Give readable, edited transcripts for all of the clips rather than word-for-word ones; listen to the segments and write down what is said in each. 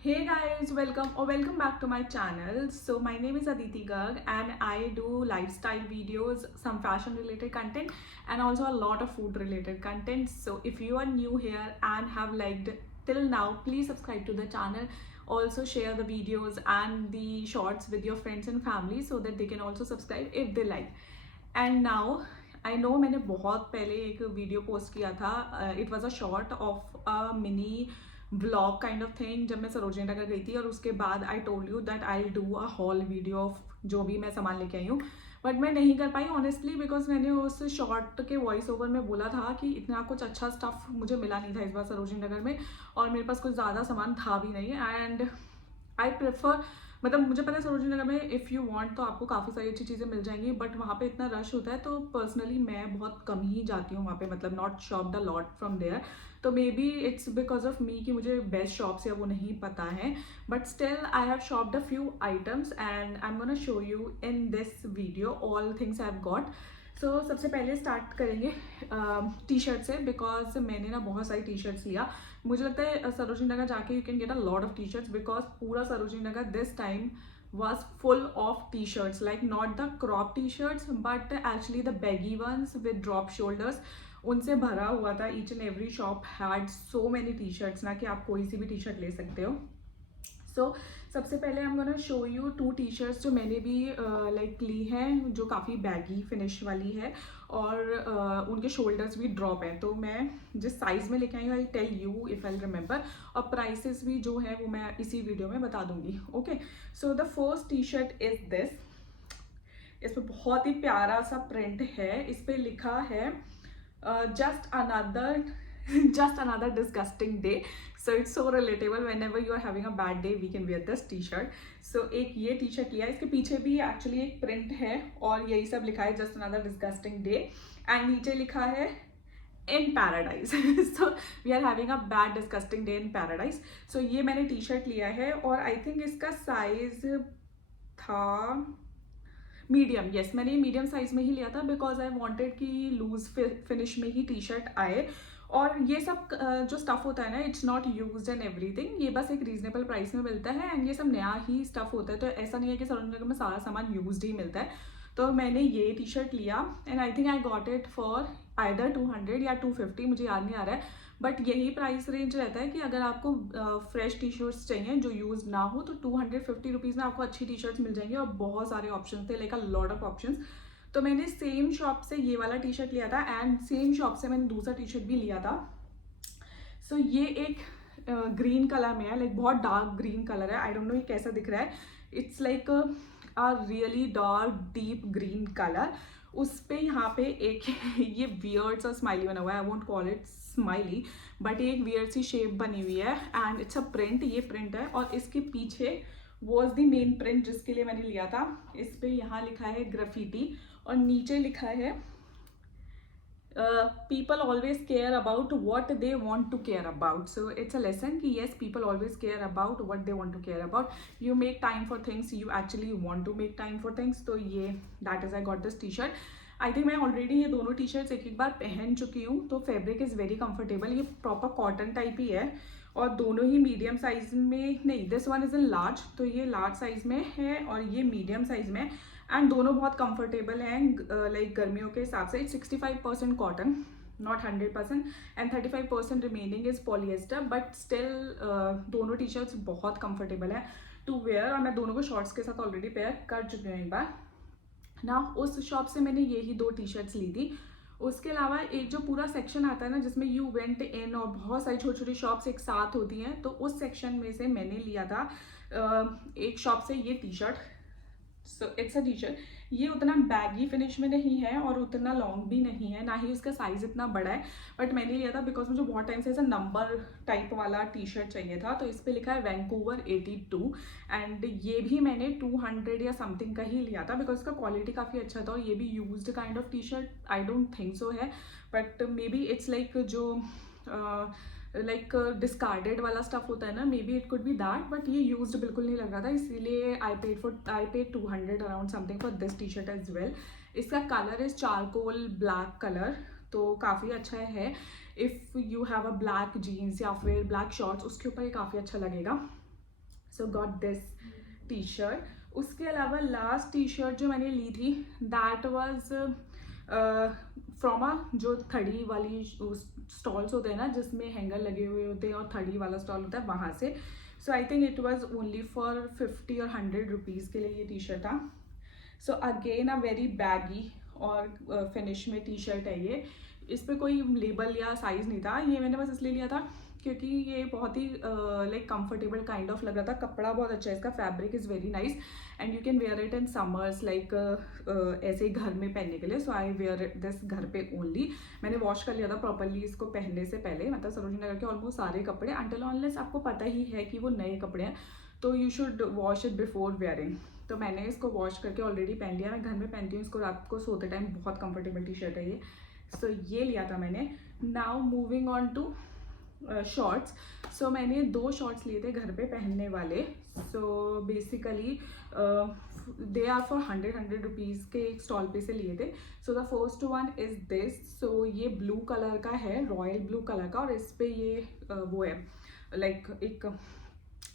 Hey guys, welcome back to my channel. So my name is Aditi Garg and I do lifestyle videos, some fashion related content and also a lot of food related content. So if you are new here and have liked till now, please subscribe to the channel. Also share the videos and the shorts with your friends and family so that they can also subscribe if they like. And now I know मैंने बहुत पहले एक video post किया था. It was a short of a mini vlog kind of thing जब मैं सरोजनी नगर गई थी, और उसके बाद I told you that I do a hall video of जो भी मैं सामान लेके आई हूँ. बट मैं नहीं कर पाई ऑनेस्टली, बिकॉज मैंने उस शॉर्ट के वॉइस ओवर में बोला था कि इतना कुछ अच्छा स्टफ मुझे मिला नहीं था इस बार सरोजनी नगर में, और मेरे पास कुछ ज़्यादा सामान था भी नहीं. एंड आई प्रेफर, मतलब मुझे पता है सरोजनी नगर में इफ़ यू वांट तो आपको काफ़ी सारी अच्छी चीज़ें मिल जाएंगी, बट वहाँ पे इतना रश होता है तो पर्सनली मैं बहुत कम ही जाती हूँ वहाँ पे, मतलब not shopped a lot from there. तो maybe it's because of me कि मुझे बेस्ट शॉप्स या वो नहीं पता है, but still I have shopped a few items and I am gonna show you in this video all things I have got. So सबसे पहले start करेंगे टी शर्ट से, बिकॉज मैंने ना बहुत सारी टी शर्ट्स लिया. मुझे लगता है सरोजनी नगर जाके you can get a lot of T shirts, because पूरा Sarojini Nagar this time was full of t-shirts, like not the crop t-shirts but actually the baggy ones with drop shoulders. उनसे भरा हुआ था. each and every shop had so many t-shirts ना कि आप कोई सी भी टी शर्ट ले सकते हो. सो सबसे पहले हम gonna show you two T shirts जो मैंने भी लाइक ली हैं, जो काफ़ी बैगी फिनिश वाली है और उनके शोल्डर्स भी ड्रॉप हैं. तो मैं जिस साइज़ में लेके आई हूँ I tell you if I remember, और प्राइसेस भी जो है वो मैं इसी वीडियो में बता दूंगी. Okay, so the first T shirt is this. इस पर बहुत ही प्यारा सा प्रिंट है. इस पर लिखा है just another just another disgusting day. So it's so relatable. Whenever you are having a bad day we can wear this t-shirt. So एक ये टी शर्ट लिया. इसके पीछे भी एक्चुअली एक प्रिंट है और यही सब लिखा है just another disgusting day, and नीचे लिखा है in paradise. So we are having a bad disgusting day in paradise. So ये मैंने टी शर्ट लिया है और आई थिंक इसका साइज था मीडियम. येस, मैंने ये मीडियम साइज में ही लिया था बिकॉज आई वांटेड कि लूज फिनिश में ही टी शर्ट आए. और ये सब जो स्टफ होता है ना, it's not used and everything. ये बस एक रीजनेबल प्राइस में मिलता है एंड ये सब नया ही स्टफ होता है. तो ऐसा नहीं है कि सरोजनी नगर में सारा सामान यूज्ड ही मिलता है. तो मैंने ये टी शर्ट लिया and I think I got it for either 200 या 250, मुझे याद नहीं आ रहा है. बट यही प्राइस रेंज रहता है कि अगर आपको फ्रेश टी शर्ट्स चाहिए जो यूज ना हो तो 250 रुपीज़ में आपको अच्छी टी शर्ट्स मिल जाएंगी. और बहुत सारे ऑप्शन थे, like a lot of option. तो मैंने सेम शॉप से ये वाला टी शर्ट लिया था एंड सेम शॉप से मैंने दूसरा टी शर्ट भी लिया था. सो ये एक ग्रीन कलर में है, लाइक बहुत डार्क ग्रीन कलर है. आई डोंट नो ये कैसा दिख रहा है. It's like a really dark deep green colour. उस पे यहाँ पे एक ये वियर्ड सा स्माइली बना हुआ है. I won't call it smiley, but ये एक वियर्ड सी शेप बनी हुई है एंड इट्स अ प्रिंट. ये प्रिंट है और इसके पीछे वॉज द मेन प्रिंट जिसके लिए मैंने लिया था. इस पे यहाँ लिखा है ग्राफिटी और नीचे लिखा है people always care about what they want to care about. So it's a lesson कि yes, people always care about what they want to care about. You make time for things you actually want to make time for things. तो ये that is I got this t-shirt. I think मैं already ये दोनों T shirts एक बार पहन चुकी हूँ. तो फैब्रिक इज़ वेरी कंफर्टेबल. ये प्रॉपर कॉटन टाइप ही है और दोनों ही मीडियम साइज में, नहीं this one is in large, तो ये लार्ज साइज में है और ये मीडियम साइज में. एंड दोनों बहुत कंफर्टेबल हैं लाइक गर्मियों के हिसाब से. 65% cotton, not 100%, and 35% remaining is polyester. But still दोनों टी शर्ट्स बहुत कंफर्टेबल है टू वेयर और मैं दोनों को शॉर्ट्स के साथ ऑलरेडी पेयर कर चुकी हूँ एक बार ना. उस शॉप से मैंने यही दो टी शर्ट्स ली थी. उसके अलावा एक जो पूरा सेक्शन आता है ना जिसमें यू वेंट इन और बहुत सारी छोटी छोटी शॉप्स एक साथ होती हैं, तो उस सेक्शन में से मैंने लिया था एक शॉप से ये T shirt. So it's a T shirt. ये उतना बैगी फिनिश में नहीं है और उतना लॉन्ग भी नहीं है, ना ही उसका साइज इतना बड़ा है. बट मैंने लिया था बिकॉज मुझे बहुत टाइम से ऐसा नंबर टाइप वाला टी शर्ट चाहिए था. तो इस पर लिखा है वैंकूवर 82 एंड ये भी मैंने 200 या समथिंग का ही लिया था बिकॉज इसका क्वालिटी काफ़ी अच्छा था. और ये भी used kind of T shirt I don't think so है, but maybe it's like जो लाइक डिस्कार्डेड वाला स्टफ होता है ना, maybe it could be that. But ये यूज्ड बिल्कुल नहीं लग रहा था, इसीलिए I paid 200 around something for this T shirt as well. इसका colour is charcoal black colour, तो काफ़ी अच्छा है. If you have a black jeans या फिर ब्लैक शॉर्ट्स उसके ऊपर ये काफ़ी अच्छा लगेगा. सो गॉट दिस टी शर्ट। उसके अलावा लास्ट टी शर्ट जो मैंने ली थी दैट वाज फ्रॉम अ जो थड़ी वाली स्टॉल्स होते हैं ना जिसमें हैंगर लगे हुए होते हैं और थड़ी वाला स्टॉल होता है वहाँ से। So I think it was only for 50 और 100 रुपीज़ के लिए ये टी शर्ट था। So again a very baggy और फिनिश में टी शर्ट है ये। इस पर कोई लेबल या साइज़ नहीं था, ये मैंने बस इसलिए लिया था क्योंकि ये बहुत ही लाइक कंफर्टेबल काइंड ऑफ लग रहा था। कपड़ा बहुत अच्छा है इसका, fabric is very nice and you can where it in summers like ऐसे ही घर में पहनने के लिए। सो आई वेयर दिस घर पे ओनली। मैंने वॉश कर लिया था प्रॉपरली इसको पहनने से पहले, मतलब सरोजिनी नगर के ऑलमोस्ट सारे कपड़े अनटिल अनलेस आपको पता ही है कि वो नए कपड़े हैं तो you should wash it before wearing. तो मैंने इसको वॉश करके ऑलरेडी पहन लिया। मैं घर में पहनती हूँ इसको रात को सोते टाइम, बहुत कंफर्टेबल टी शर्ट है ये। सो ये लिया था मैंने। Now moving on to shorts. So मैंने 2 शॉर्ट्स लिए थे घर पे पहनने वाले। So basically they are for 100 rupees के एक स्टॉल पे से लिए थे। So the first one is this. So ये ब्लू कलर का है, रॉयल ब्लू कलर का, और इस पर ये वो है लाइक एक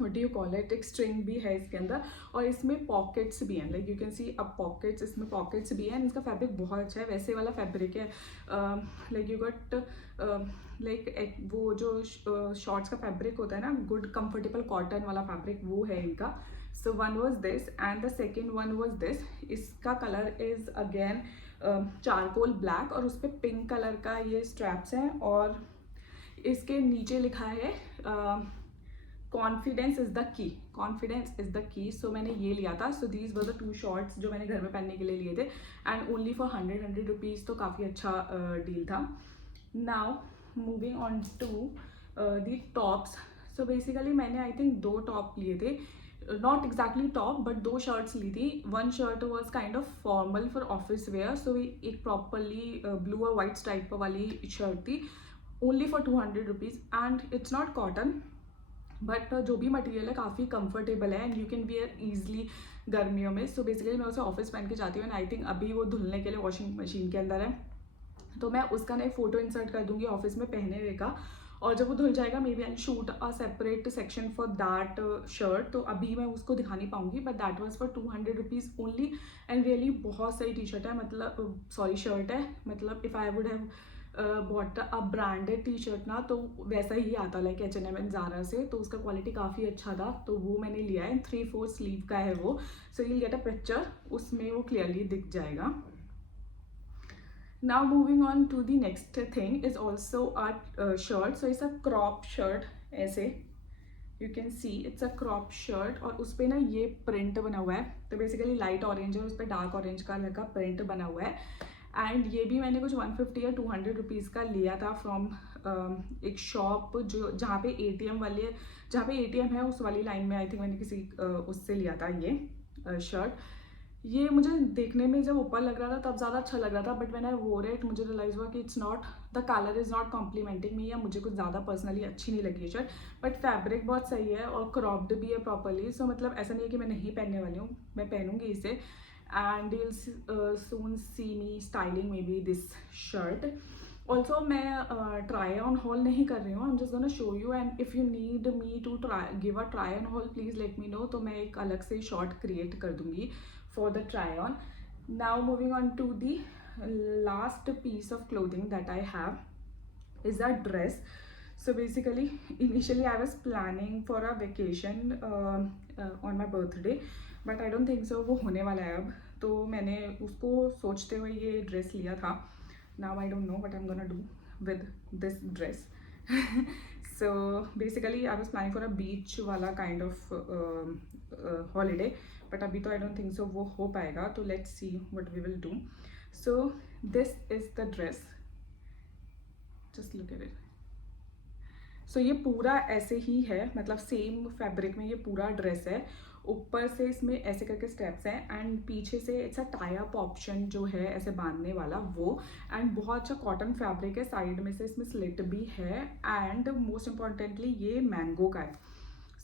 what do you call it, एक स्ट्रिंग भी है इसके अंदर और इसमें पॉकेट्स भी हैं, लाइक यू कैन सी अब पॉकेट्स, इसमें पॉकेट्स भी हैं। इसका फैब्रिक बहुत अच्छा है, वैसे वाला फैब्रिक है लाइक यू गट लाइक वो जो शॉर्ट्स का फैब्रिक होता है ना, गुड कंफर्टेबल कॉटन वाला फैब्रिक, वो है इनका। So one was this and the second one was this. इसका colour is again charcoal black और उस पर पिंक कलर का ये स्ट्रैप्स हैं और इसके नीचे लिखा है confidence is the key, confidence is the key. So मैंने ये लिया था। So these were the 2 shorts जो मैंने घर में पहनने के लिए लिए थे एंड ओनली फॉर 100 रुपीज़, तो काफ़ी अच्छा डील था। Now moving on to the tops. So basically मैंने आई थिंक 2 टॉप लिए थे, not exactly top but 2 shirts ली थी। One shirt was kind of formal for office wear. So एक प्रॉपरली ब्लू और वाइट स्ट्राइप वाली shirt थी, only for 200 rupees and it's not cotton but जो भी मटेरियल है काफ़ी कंफर्टेबल है and you can wear easily गर्मियों में। सो बेसिकली मैं उसे ऑफिस पहन के जाती हूँ एंड आई थिंक अभी वो धुलने के लिए वॉशिंग मशीन के अंदर है, तो मैं उसका ना एक फ़ोटो इंसर्ट कर दूँगी ऑफिस में पहने हुए का, और जब वो धुल जाएगा maybe I shoot a separate section for that shirt. तो अभी मैं उसको दिखा नहीं पाऊँगी but that was for 200 rupees only and really बहुत सही टी शर्ट है, मतलब सॉरी शर्ट है। मतलब if I would have bought a branded T shirt ना तो वैसा ही आता लाइक H&M एंड ज़ारा से, तो उसका क्वालिटी काफ़ी अच्छा था, तो वो मैंने लिया है। 3/4 स्लीव का है वो। So you will get a picture, उसमें वो क्लियरली दिख जाएगा। Now moving on to the next thing is also a shirt. So it's a crop shirt, ऐसे you can see it's a crop shirt और उस पर ना ये प्रिंट बना हुआ है। तो बेसिकली लाइट ऑरेंज है, उस पर डार्क ऑरेंज कलर का प्रिंट बना हुआ है एंड ये भी मैंने कुछ 150 या 200 रुपीज़ का लिया था फ्रॉम एक शॉप जो जहाँ पे ATM वाले, जहाँ पे ATM है उस वाली लाइन में। आई थिंक मैंने किसी उससे लिया था ये शर्ट। ये मुझे देखने में जब ऊपर लग रहा था तब ज़्यादा अच्छा लग रहा था बट मैंने वोर इट मुझे रियलाइज़ हुआ कि it's not, the colour is not complementing me, या मुझे कुछ ज़्यादा पर्सनली अच्छी नहीं लगी है शर्ट। बट फैब्रिक बहुत सही है और क्रॉप्ड भी है प्रॉपरली। सो मतलब ऐसा नहीं है कि मैं नहीं पहनने वाली हूँ, मैं पहनूंगी इसे and you'll soon see me styling maybe this shirt. Also मैं ट्राई ऑन हॉल नहीं कर रही हूँ, I am just gonna show you and if you need me to give a try on haul please let me know, तो मैं एक अलग से शॉर्ट क्रिएट कर दूँगी for the try on. Now moving on to the last piece of clothing that I have is a dress. So basically initially I was planning for a vacation on my birthday but I don't think so वो होने वाला है अब, तो मैंने उसको सोचते हुए ये ड्रेस लिया था। Now I don't know what I'm gonna do with this dress. So basically I was planning for a beach वाला kind of holiday बट अभी तो आई डोंट थिंक सो वो हो पाएगा, तो let's see what we will do. So this is the dress, just look at it. So ये पूरा ऐसे ही है, मतलब सेम फैब्रिक में ये पूरा ड्रेस है। ऊपर से इसमें ऐसे करके स्टेप्स हैं एंड पीछे से it's a tie up option जो है ऐसे बांधने वाला वो, एंड बहुत अच्छा कॉटन फैब्रिक है। साइड में से इसमें स्लिट भी है एंड मोस्ट इम्पॉर्टेंटली ये मैंगो का है।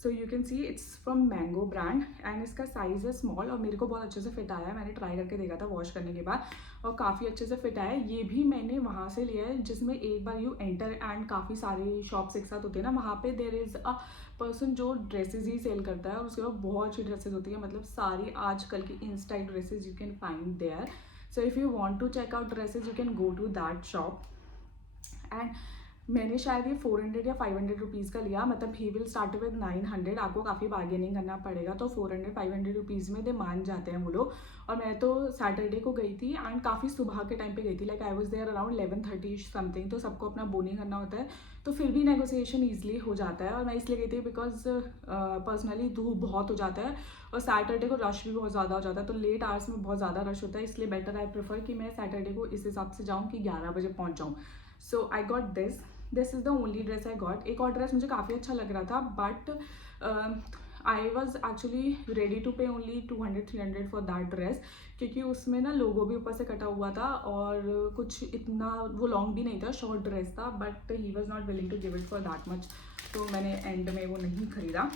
So you can see it's from mango brand and इसका साइज़ है स्मॉल और मेरे को बहुत अच्छे से फिट आया है। मैंने ट्राई करके देखा था वॉश करने के बाद और काफ़ी अच्छे से फिट आया है। ये भी मैंने वहाँ से लिया है जिसमें एक बार यू एंटर एंड काफ़ी सारे शॉप्स एक साथ होते हैं ना, वहाँ पे देयर इज़ अ पर्सन जो ड्रेसेस ही सेल करता है और उसके बाद बहुत अच्छी ड्रेसेस होती है, मतलब सारी आजकल की in style dresses you can find there. So if you want to check out dresses you can go to that shop. And मैंने शायद ये 400 या 500 रुपीज़ का लिया, मतलब ही विल स्टार्ट विद 900, आपको काफ़ी बार्गेनिंग करना पड़ेगा, तो 400-500 रुपीज़ में दे मान जाते हैं वो लोग। और मैं तो सैटरडे को गई थी एंड काफ़ी सुबह के टाइम पे गई थी, like I was there around 11:30 something, तो सबको अपना बोनिंग करना होता है तो फिर भी नेगोशिएशन ईजिली हो जाता है। और मैं इसलिए गई थी बिकॉज पर्सनली धूप बहुत हो जाता है और सैटरडे को रश भी बहुत ज़्यादा हो जाता है, तो लेट आवर्स में बहुत ज़्यादा रश होता है, इसलिए बेटर आई प्रेफर कि मैं सैटरडे को इस हिसाब से जाऊँ कि 11 बजे पहुँच जाऊँ। So I got this is the only dress I got. एक और ड्रेस मुझे काफ़ी अच्छा लग रहा था but I was actually ready to pay only 200-300 for that dress, क्योंकि उसमें ना लोगो भी ऊपर से कटा हुआ था और कुछ इतना वो लॉन्ग भी नहीं था, शॉर्ट ड्रेस था, but he was not willing to give it for that much, तो मैंने एंड में वो नहीं खरीदा।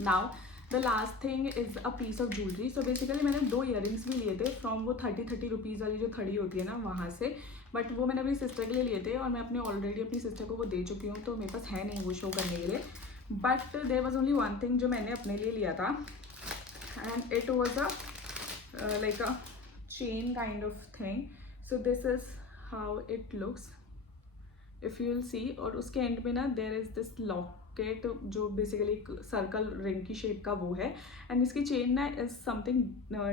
Now the last thing is a piece of jewellery. So basically मैंने 2 ईयरिंग्स भी लिए थे फ्रॉम वो 30 रुपीज़ वाली जो थड़ी होती है ना वहाँ से, बट वो मैंने अपनी सिस्टर के लिए लिए थे और मैं ऑलरेडी अपनी सिस्टर को वो दे चुकी हूँ, तो मेरे पास है नहीं वो शो करने के लिए। But there was only one thing जो मैंने अपने लिए लिया था and it was a like a chain kind of thing. So this is how it looks if you will see, और उसके एंड में ना देयर इज़ दिस लॉकेट जो बेसिकली एक सर्कल रिंग की शेप का वो है, एंड इसकी चेन ना इज समथिंग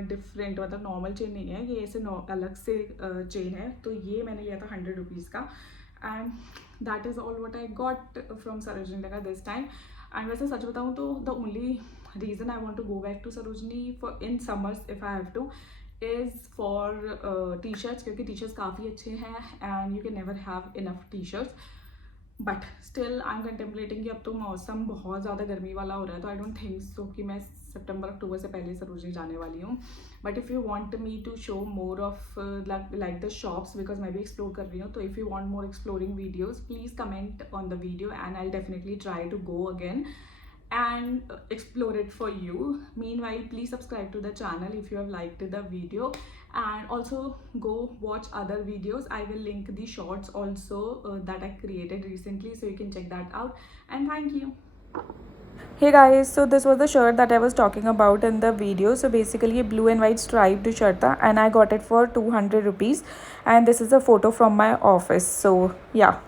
डिफरेंट, मतलब नॉर्मल चेन नहीं है, ये ऐसे अलग से चेन है, तो ये मैंने लिया था 100 रुपीज़ का and that is all what I got from Sarojini Nagar this time. And वैसे सच बताऊँ तो the only reason I want to go back to Sarojini for in summers if I have to is for T shirts, क्योंकि T shirts काफ़ी अच्छे हैं and you can never have enough T shirts. But still I am contemplating कि अब तो मौसम बहुत ज़्यादा गर्मी वाला हो रहा है, तो आई डोंट थिंक सो कि मैं सितंबर अक्टूबर से पहले सरोजनी जाने वाली हूँ। But if you want me to show more of like the shops, because मैं भी एक्सप्लोर कर रही हूँ, तो if you want more exploring videos please comment on the video and I definitely try to go again and explore it for you. Meanwhile, please subscribe to the channel if you have liked the video and also go watch other videos. I will link the shorts also that I created recently, so you can check that out, and thank you. Hey guys, so this was the shirt that I was talking about in the video. So basically a blue and white striped shirt tha and I got it for 200 rupees, and this is a photo from my office. So yeah.